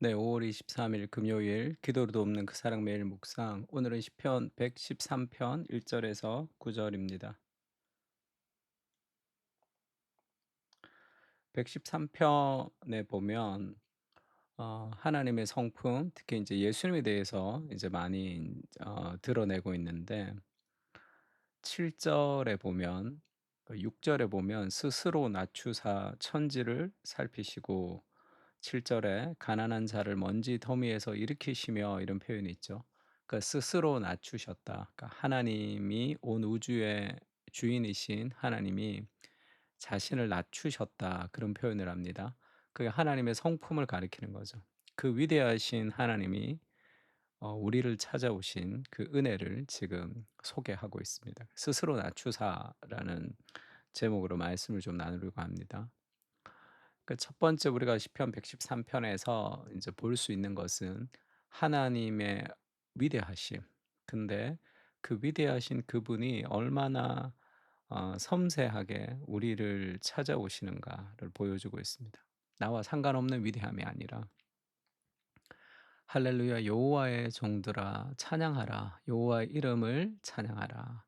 네, 5월 23일 금요일 기도로도 없는 그 사랑 매일 묵상. 오늘은 시편 113편 1절에서 9절입니다. 113편에 보면 하나님의 성품, 특히 이제 예수님에 대해서 이제 많이 드러내고 있는데 7절에 보면 6절에 보면 스스로 낮추사 천지를 살피시고 7절에 가난한 자를 먼지 더미에서 일으키시며 이런 표현이 있죠. 그러니까 스스로 낮추셨다. 그러니까 하나님이 온 우주의 주인이신 하나님이 자신을 낮추셨다. 그런 표현을 합니다. 그게 하나님의 성품을 가리키는 거죠. 그 위대하신 하나님이 우리를 찾아오신 그 은혜를 지금 소개하고 있습니다. 스스로 낮추사라는 제목으로 말씀을 좀 나누려고 합니다. 그 첫 번째 우리가 시편 113 편에서 이제 볼 수 있는 것은 하나님의 위대하심. 근데 그 위대하신 그분이 얼마나 섬세하게 우리를 찾아오시는가를 보여주고 있습니다. 나와 상관없는 위대함이 아니라 할렐루야 여호와의 종들아 찬양하라 여호와의 이름을 찬양하라.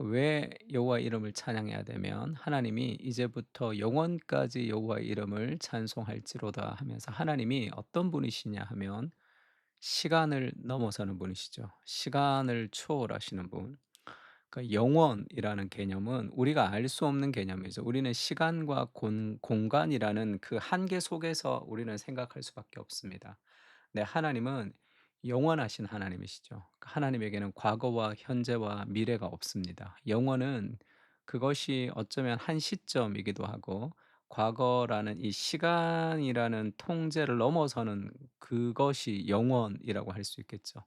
왜 여호와의 이름을 찬양해야 되면 하나님이 이제부터 영원까지 여호와의 이름을 찬송할지로다 하면서 하나님이 어떤 분이시냐 하면 시간을 넘어서는 분이시죠. 시간을 초월하시는 분. 그러니까 영원이라는 개념은 우리가 알 수 없는 개념이죠. 우리는 시간과 공간이라는 그 한계 속에서 우리는 생각할 수밖에 없습니다. 네, 하나님은 영원하신 하나님이시죠. 그러니까 하나님에게는 과거와 현재와 미래가 없습니다. 영원은 그것이 어쩌면 한 시점이기도 하고 과거라는 이 시간이라는 통제를 넘어서는 그것이 영원이라고 할 수 있겠죠.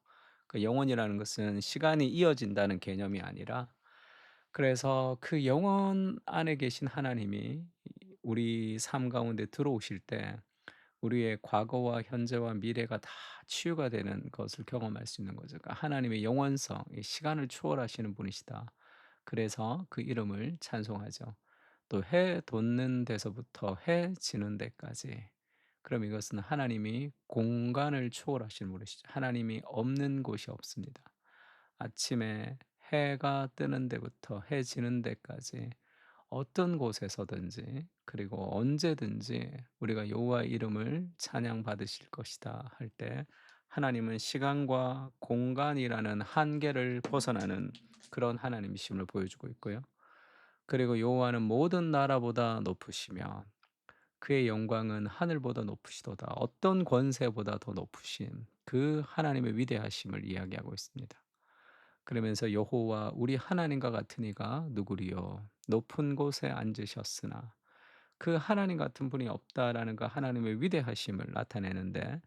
그 영원이라는 것은 시간이 이어진다는 개념이 아니라 그래서 그 영원 안에 계신 하나님이 우리 삶 가운데 들어오실 때 우리의 과거와 현재와 미래가 다 치유가 되는 것을 경험할 수 있는 거죠. 그러니까 하나님의 영원성, 이 시간을 초월하시는 분이시다. 그래서 그 이름을 찬송하죠. 또 해 돋는 데서부터 해 지는 데까지. 그럼 이것은 하나님이 공간을 초월하시는 분이시죠. 하나님이 없는 곳이 없습니다. 아침에 해가 뜨는 데부터 해 지는 데까지 어떤 곳에서든지 그리고 언제든지 우리가 여호와의 이름을 찬양받으실 것이다 할 때 하나님은 시간과 공간이라는 한계를 벗어나는 그런 하나님이심을 보여주고 있고요. 그리고 여호와는 모든 나라보다 높으시며 그의 영광은 하늘보다 높으시도다. 어떤 권세보다 더 높으신 그 하나님의 위대하심을 이야기하고 있습니다. 그러면서 여호와 우리 하나님과 같은 이가 누구리요? 높은 곳에 앉으셨으나 그 하나님 같은 분이 없다라는 그 하나님의 위대하심을 나타내는데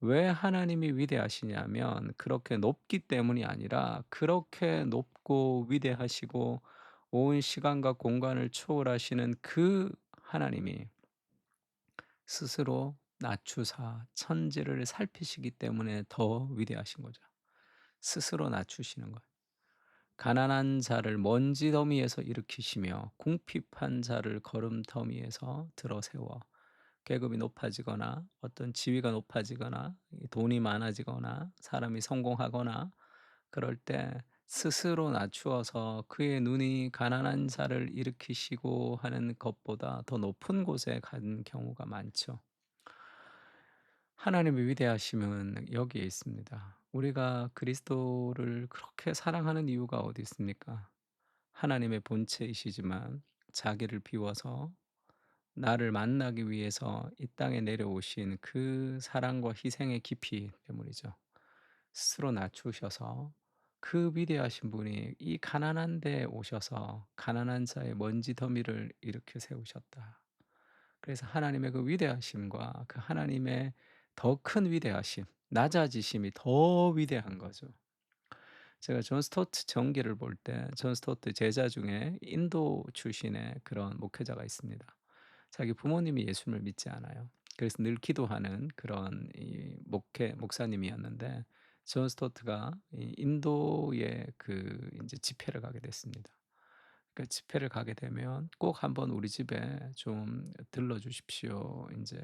왜 하나님이 위대하시냐면 그렇게 높기 때문이 아니라 그렇게 높고 위대하시고 온 시간과 공간을 초월하시는 그 하나님이 스스로 낮추사 천지를 살피시기 때문에 더 위대하신 거죠. 스스로 낮추시는 거예요. 가난한 자를 먼지 더미에서 일으키시며 궁핍한 자를 거름더미에서 들어 세워 계급이 높아지거나 어떤 지위가 높아지거나 이 돈이 많아지거나 사람이 성공하거나 그럴 때 스스로 낮추어서 그의 눈이 가난한 자를 일으키시고 하는 것보다 더 높은 곳에 간 경우가 많죠. 하나님의 위대하심은 여기에 있습니다. 우리가 그리스도를 그렇게 사랑하는 이유가 어디 있습니까? 하나님의 본체이시지만 자기를 비워서 나를 만나기 위해서 이 땅에 내려오신 그 사랑과 희생의 깊이 때문이죠. 스스로 낮추셔서 그 위대하신 분이 이 가난한 데에 오셔서 가난한 자의 먼지 더미를 일으켜 세우셨다. 그래서 하나님의 그 위대하심과 그 하나님의 더 큰 위대하심, 낮아지심이 더 위대한 거죠. 제가 존 스토트 전기를 볼 때 존 스토트 제자 중에 인도 출신의 그런 목회자가 있습니다. 자기 부모님이 예수님을 믿지 않아요. 그래서 늘 기도하는 그런 이 목사님이었는데 존 스토트가 이 인도에 그 인제 집회를 가게 됐습니다. 그 집회를 가게 되면 "꼭 한번 우리 집에 좀 들러 주십시오." 인제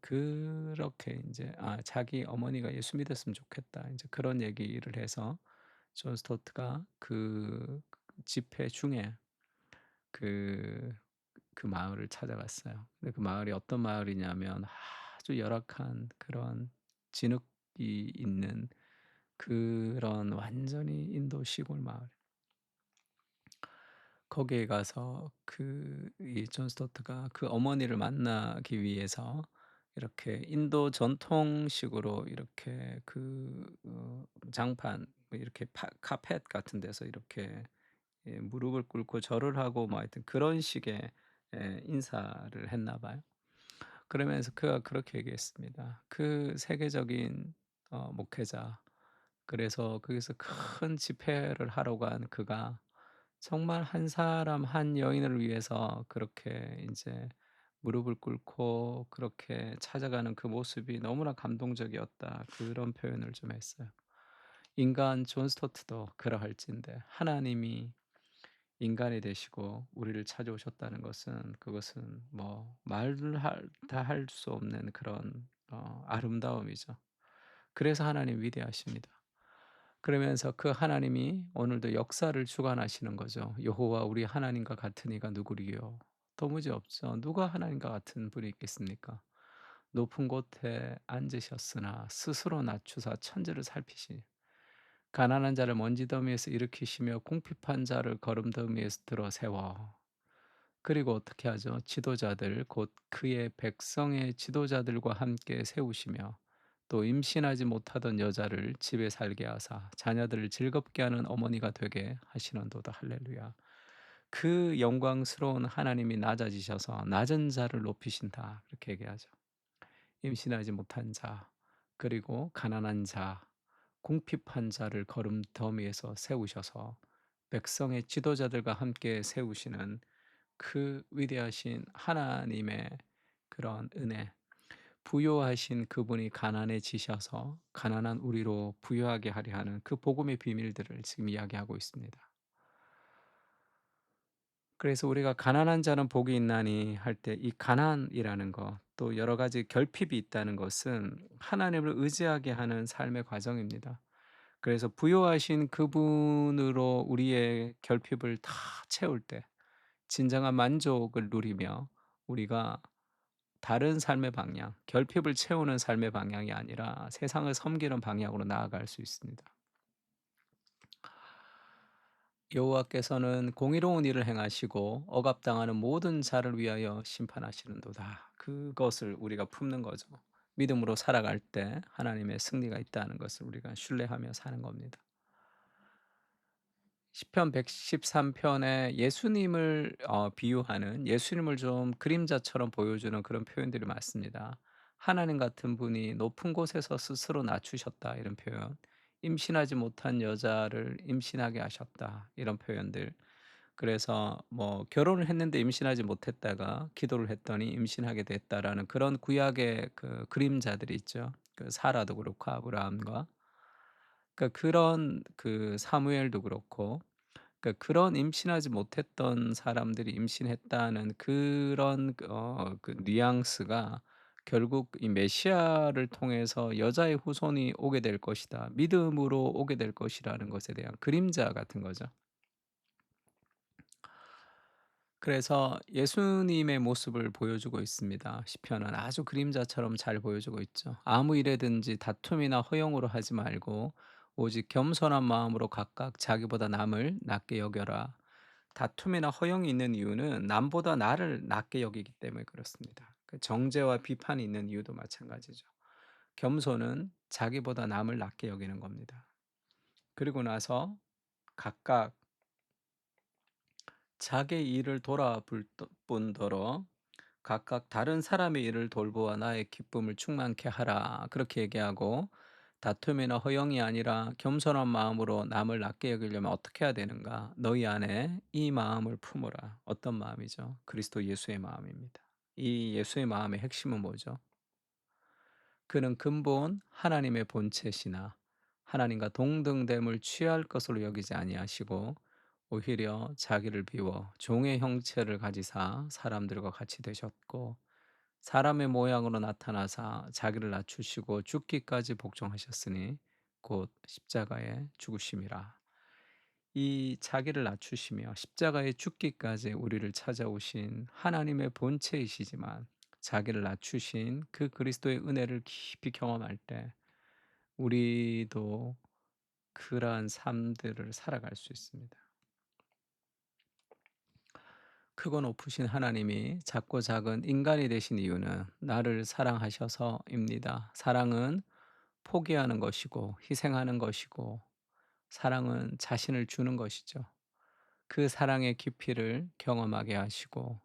그렇게 인제 자기 어머니가 "예수 믿었으면 좋겠다." 인제 그런 얘기를 해서 존 스토트가 집회 중에 그 마을을 찾아갔어요. 근데 그 마을이 어떤 마을이냐면 아주 열악한 그런 진흙이 있는 그런 완전히 인도 시골 마을. 거기에 가서 이 존 스토트가 그 어머니를 만나기 위해서 이렇게 인도 전통식으로 이렇게 장판 뭐 이렇게 카펫 같은 데서 이렇게 무릎을 꿇고 절을 하고 뭐 하여튼 그런 식의 인사를 했나 봐요. 그러면서 그가 그렇게 얘기했습니다. 그 세계적인 목회자, 그래서 거기서 큰 집회를 하러 간 그가 정말 한 사람 한 여인을 위해서 그렇게 인제 무릎을 꿇고 그렇게 찾아가는 그 모습이 너무나 감동적이었다. 그런 표현을 좀 했어요. 인간 존 스토트도 그러할진데 하나님이 인간이 되시고 우리를 찾아오셨다는 것은, 그것은 뭐 말을 다 할 수 없는 그런 아름다움이죠. 그래서 하나님 위대하십니다. 그러면서 그 하나님이 오늘도 역사를 주관하시는 거죠. "여호와 우리 하나님과 같은 이가 누구리요?" 도무지 없죠. 누가 하나님과 같은 분이 있겠습니까? 높은 곳에 앉으셨으나 스스로 낮추사 천지를 살피시니, 가난한 자를 먼지더미에서 일으키시며 궁핍한 자를 거름더미에서 들어 세워, 그리고 어떻게 하죠? 지도자들 곧 그의 백성의 지도자들과 함께 세우시며, 또 임신하지 못하던 여자를 집에 살게 하사 자녀들을 즐겁게 하는 어머니가 되게 하시는도다. 할렐루야. 그 영광스러운 하나님이 낮아지셔서 낮은 자를 높이신다. 그렇게 얘기하죠. 임신하지 못한 자, 그리고 가난한 자, 궁핍한 자를 걸음더미에서 세우셔서 백성의 지도자들과 함께 세우시는 그 위대하신 하나님의 그런 은혜, 부요하신 그분이 가난해지셔서 가난한 우리로 부유하게 하려 하는 그 복음의 비밀들을 지금 이야기하고 있습니다. 그래서 우리가 "가난한 자는 복이 있나니." 할 때 이 가난이라는 것, 또 여러 가지 결핍이 있다는 것은 하나님을 의지하게 하는 삶의 과정입니다. 그래서 부요하신 그분으로 우리의 결핍을 다 채울 때 진정한 만족을 누리며, 우리가 다른 삶의 방향, 결핍을 채우는 삶의 방향이 아니라 세상을 섬기는 방향으로 나아갈 수 있습니다. 여호와께서는 공의로운 일을 행하시고 억압당하는 모든 자를 위하여 심판하시는도다. 그것을 우리가 품는 거죠. 믿음으로 살아갈 때 하나님의 승리가 있다는 것을 우리가 신뢰하며 사는 겁니다. 시편 113 편에 예수님을 비유하는, 예수님을 좀 그림자처럼 보여주는 그런 표현들이 많습니다. 하나님 같은 분이 높은 곳에서 스스로 낮추셨다, 이런 표현. 임신하지 못한 여자를 임신하게 하셨다, 이런 표현들. 그래서 뭐 결혼을 했는데 임신하지 못했다가 기도를 했더니 임신하게 됐다라는 그런 구약의 그 그림자들이 있죠. 사라도 그렇고 아브라함과, 그러니까 그런 사무엘도 그렇고, 그러니까 그런 임신하지 못했던 사람들이 임신했다는 그런 뉘앙스가 결국 이 메시아를 통해서 여자의 후손이 오게 될 것이다, 믿음으로 오게 될 것이라는 것에 대한 그림자 같은 거죠. 그래서 예수님의 모습을 보여주고 있습니다. 시편은 아주 그림자처럼 잘 보여주고 있죠. 아무 일에든지 다툼이나 허용으로 하지 말고 오직 겸손한 마음으로 각각 자기보다 남을 낮게 여겨라. 다툼이나 허용이 있는 이유는 남보다 나를 낮게 여기기 때문에 그렇습니다. 정죄와 비판이 있는 이유도 마찬가지죠. 겸손은 자기보다 남을 낮게 여기는 겁니다. 그리고 나서 각각 자기 일을 돌아볼 뿐더러 각각 다른 사람의 일을 돌보아 나의 기쁨을 충만케 하라. 그렇게 얘기하고, 다툼이나 허영이 아니라 겸손한 마음으로 남을 낮게 여기려면 어떻게 해야 되는가? 너희 안에 이 마음을 품어라. 어떤 마음이죠? 그리스도 예수의 마음입니다. 이 예수의 마음의 핵심은 뭐죠? 그는 근본 하나님의 본체시나 하나님과 동등됨을 취할 것으로 여기지 아니하시고 오히려 자기를 비워 종의 형체를 가지사 사람들과 같이 되셨고 사람의 모양으로 나타나사 자기를 낮추시고 죽기까지 복종하셨으니 곧 십자가에 죽으심이라. 이 자기를 낮추시며 십자가에 죽기까지 우리를 찾아오신 하나님의 본체이시지만 자기를 낮추신 그 그리스도의 은혜를 깊이 경험할 때 우리도 그러한 삶들을 살아갈 수 있습니다. 크고 높으신 하나님이 작고 작은 인간이 되신 이유는 나를 사랑하셔서입니다. 사랑은 포기하는 것이고 희생하는 것이고 사랑은 자신을 주는 것이죠. 그 사랑의 깊이를 경험하게 하시고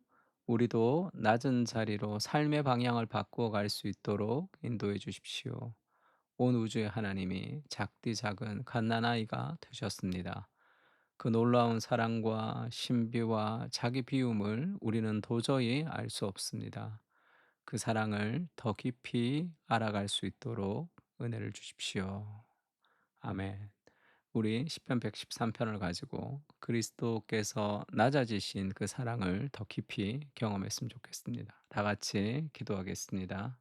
우리도 낮은 자리로 삶의 방향을 바꾸어 갈 수 있도록 인도해 주십시오. 온 우주의 하나님이 작디 작은 갓난아이가 되셨습니다. 그 놀라운 사랑과 신비와 자기 비움을 우리는 도저히 알 수 없습니다. 그 사랑을 더 깊이 알아갈 수 있도록 은혜를 주십시오. 아멘. 우리 시편 113편을 가지고 그리스도께서 낮아지신 그 사랑을 더 깊이 경험했으면 좋겠습니다. 다 같이 기도하겠습니다.